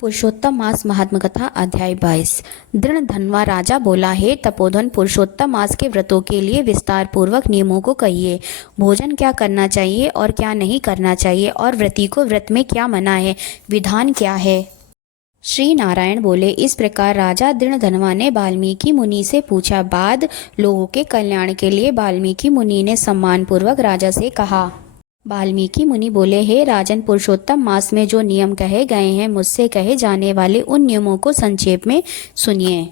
पुरुषोत्तम मास महात्म कथा अध्याय 22। दृढ़ धनवा राजा बोला, हे तपोधन, पुरुषोत्तम मास के व्रतों के लिए विस्तार पूर्वक नियमों को कहिए। भोजन क्या करना चाहिए और क्या नहीं करना चाहिए, और व्रती को व्रत में क्या मना है, विधान क्या है। श्री नारायण बोले, इस प्रकार राजा दृढ़ धनवा ने वाल्मीकि मुनि से पूछा। बाद लोगों के कल्याण के लिए वाल्मीकि मुनि ने सम्मानपूर्वक राजा से कहा। वाल्मीकि मुनि बोले, हे राजन, पुरुषोत्तम मास में जो नियम कहे गए हैं, मुझसे कहे जाने वाले उन नियमों को संक्षेप में सुनिए।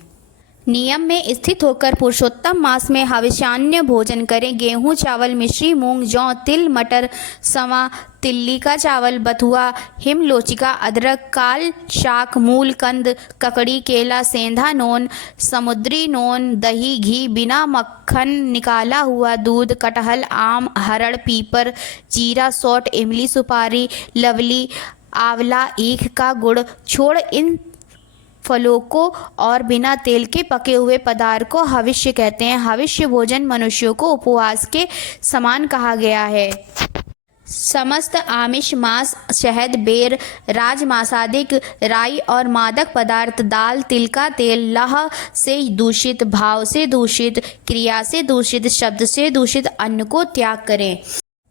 नियम में स्थित होकर पुरुषोत्तम मास में हविष्यान्न भोजन करें। गेहूं, चावल, मिश्री, मूंग, जौ, तिल, मटर, सवा, तिल्ली का चावल, बथुआ, हिमलोचिका, अदरक, काल शाक, मूल कंद, ककड़ी, केला, सेंधा नोन, समुद्री नोन, दही, घी, बिना मक्खन निकाला हुआ दूध, कटहल, आम, हरड़, पीपर, जीरा, सौंठ, इमली, सुपारी, लवली, आंवला, ईख का गुड़ छोड़ इन फलों को और बिना तेल के पके हुए पदार्थ को हविष्य कहते हैं। हविष्य भोजन मनुष्यों को उपवास के समान कहा गया है। समस्त आमिष, मांस, शहद, बेर, राजमांसादिक, राई और मादक पदार्थ, दाल, तिल का तेल, लह से दूषित, भाव से दूषित, क्रिया से दूषित, शब्द से दूषित अन्न को त्याग करें।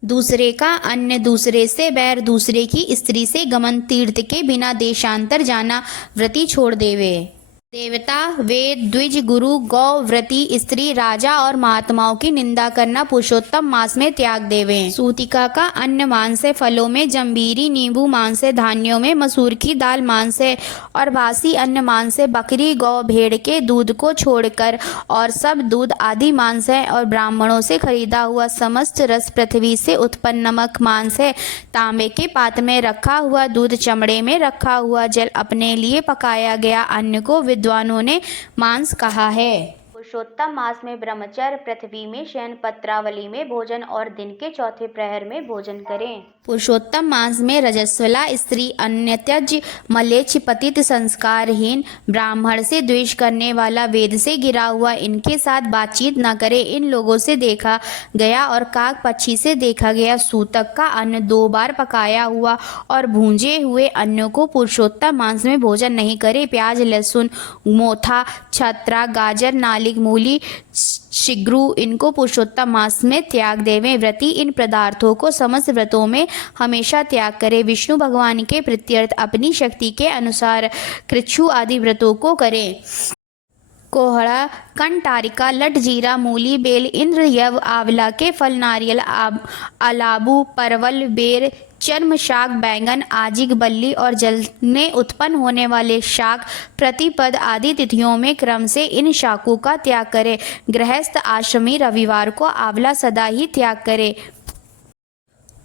दूसरे का अन्न, दूसरे से बैर, दूसरे की स्त्री से गमन, तीर्थ के बिना देशांतर जाना व्रती छोड़ देवे। देवता, वेद, द्विज, गुरु, गौ, व्रती, स्त्री, राजा और महात्माओं की निंदा करना पुरुषोत्तम मास में त्याग देवें। सूतिका का अन्न मांस है, फलों में जंबीरी, नींबू मांस है, धान्यों में मसूर की दाल मांस है और बासी अन्न मांस है। बकरी, गौ, भेड़ के दूध को छोड़कर और सब दूध आदि मांस है और ब्राह्मणों से खरीदा हुआ समस्त रस, पृथ्वी से उत्पन्न नमक मांस है। तांबे के पात्र में रखा हुआ दूध, चमड़े में रखा हुआ जल, अपने लिए पकाया गया अन्न को विद्वानों ने मांस कहा है। पुरुषोत्तम मास में ब्रह्मचर्य, पृथ्वी में शयन, पत्रावली में भोजन और दिन के चौथे प्रहर में भोजन करें। पुरुषोत्तम मास में रजस्वला स्त्री, अन्य त्यज, मलेच्छ, पतित, संस्कारहीन, ब्राह्मण से द्वेष करने वाला, वेद से गिरा हुआ, इनके साथ बातचीत न करे। इन लोगों से देखा गया और काग पक्षी से देखा गया सूतक का अन्न, 2 बार पकाया हुआ और भूंजे हुए अन्न को पुरुषोत्तम मास में भोजन नहीं करे। प्याज, लहसुन, मोथा, छत्रा, गाजर, नालिक, मूली, शिग्रू, इनको पुरुषोत्तम मास में त्याग देवें। व्रती इन पदार्थों को समस्त व्रतों में हमेशा त्याग करे। विष्णु भगवान के प्रीत्यर्थ अपनी शक्ति के अनुसार कृच्छ्रु आदि व्रतों को करें। कोहड़ा, कंटारिका, लट, जीरा, मूली, बेल, इंद्र, यव, आंवला के फल, नारियल, अलाबू, परवल, बेर, चर्म शाक, बैंगन, आजिक, बल्ली और जल में उत्पन्न होने वाले शाक, प्रतिपद आदि तिथियों में क्रम से इन शाकों का त्याग करे। गृहस्थ आश्रमी रविवार को आंवला सदा ही त्याग करे।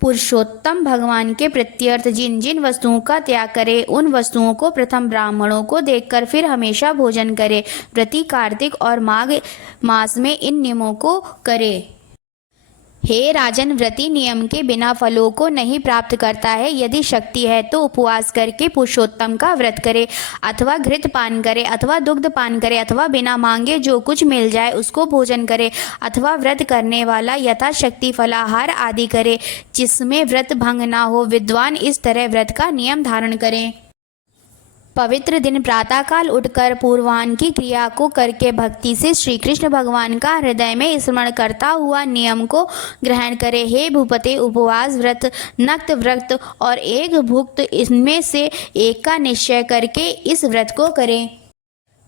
पुरुषोत्तम भगवान के प्रीत्यर्थ जिन जिन वस्तुओं का त्याग करे, उन वस्तुओं को प्रथम ब्राह्मणों को देखकर फिर हमेशा भोजन करे। व्रती कार्तिक और माघ मास में इन नियमों को करे। हे राजन, व्रती नियम के बिना फलों को नहीं प्राप्त करता है। यदि शक्ति है तो उपवास करके पुरुषोत्तम का व्रत करे, अथवा घृत पान करे, अथवा दुग्ध पान करे, अथवा बिना मांगे जो कुछ मिल जाए उसको भोजन करे, अथवा व्रत करने वाला यथाशक्ति फलाहार आदि करे, जिसमें व्रत भंग ना हो। विद्वान इस तरह व्रत का नियम धारण करें। पवित्र दिन प्रातःकाल उठकर पूर्वाह्न की क्रिया को करके भक्ति से श्री कृष्ण भगवान का हृदय में स्मरण करता हुआ नियम को ग्रहण करे। हे भूपते, उपवास व्रत, नक्त व्रत और एक भुक्त, इनमें से एक का निश्चय करके इस व्रत को करें।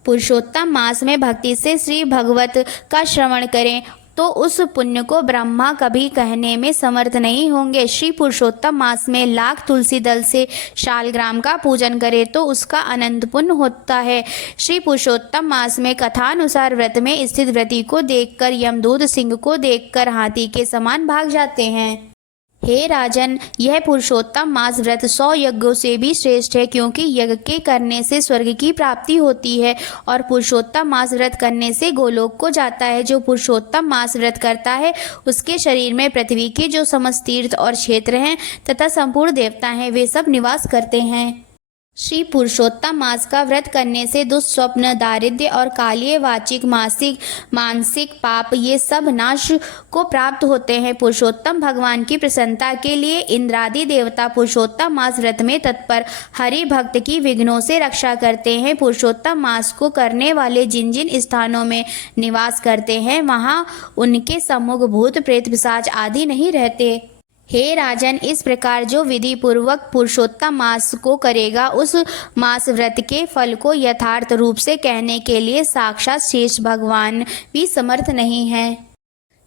पुरुषोत्तम मास में भक्ति से श्री भगवत का श्रवण करें तो उस पुण्य को ब्रह्मा कभी कहने में समर्थ नहीं होंगे। श्री पुरुषोत्तम मास में लाख तुलसी दल से शालग्राम का पूजन करे तो उसका अनंत पुण्य होता है। श्री पुरुषोत्तम मास में कथानुसार व्रत में स्थित व्रती को देखकर यमदूत सिंह को देखकर हाथी के समान भाग जाते हैं। हे राजन, यह पुरुषोत्तम मास व्रत 100 यज्ञों से भी श्रेष्ठ है, क्योंकि यज्ञ के करने से स्वर्ग की प्राप्ति होती है और पुरुषोत्तम मास व्रत करने से गोलोक को जाता है। जो पुरुषोत्तम मास व्रत करता है उसके शरीर में पृथ्वी के जो समस्त तीर्थ और क्षेत्र हैं तथा संपूर्ण देवता हैं, वे सब निवास करते हैं। श्री पुरुषोत्तम मास का व्रत करने से दुष्स्वप्न, दारिद्र्य और कालीय वाचिक, मानसिक पाप ये सब नाश को प्राप्त होते हैं। पुरुषोत्तम भगवान की प्रसन्नता के लिए इंद्रादि देवता पुरुषोत्तम मास व्रत में तत्पर हरि भक्त की विघ्नों से रक्षा करते हैं। पुरुषोत्तम मास को करने वाले जिन जिन स्थानों में निवास करते हैं वहाँ उनके सम्मुख भूत प्रेत पिशाच आदि नहीं रहते। हे राजन, इस प्रकार जो विधि पूर्वक पुरुषोत्तम मास को करेगा उस मास व्रत के फल को यथार्थ रूप से कहने के लिए साक्षात शेष भगवान भी समर्थ नहीं है।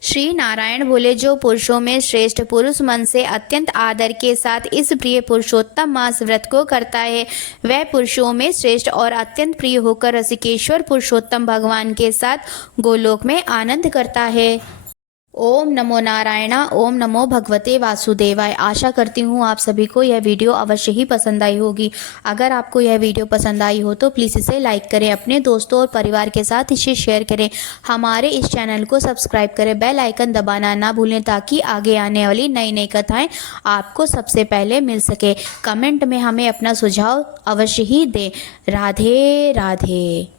श्री नारायण बोले, जो पुरुषों में श्रेष्ठ पुरुष मन से अत्यंत आदर के साथ इस प्रिय पुरुषोत्तम मास व्रत को करता है वह पुरुषों में श्रेष्ठ और अत्यंत प्रिय होकर रसिकेश्वर पुरुषोत्तम भगवान के साथ गोलोक में आनंद करता है। ओम नमो नारायणा, ओम नमो भगवते वासुदेवाय। आशा करती हूँ आप सभी को यह वीडियो अवश्य ही पसंद आई होगी। अगर आपको यह वीडियो पसंद आई हो तो प्लीज़ इसे लाइक करें, अपने दोस्तों और परिवार के साथ इसे शेयर करें, हमारे इस चैनल को सब्सक्राइब करें, बेल आइकन दबाना ना भूलें ताकि आगे आने वाली नई नई कथाएँ आपको सबसे पहले मिल सके। कमेंट में हमें अपना सुझाव अवश्य ही दें। राधे राधे।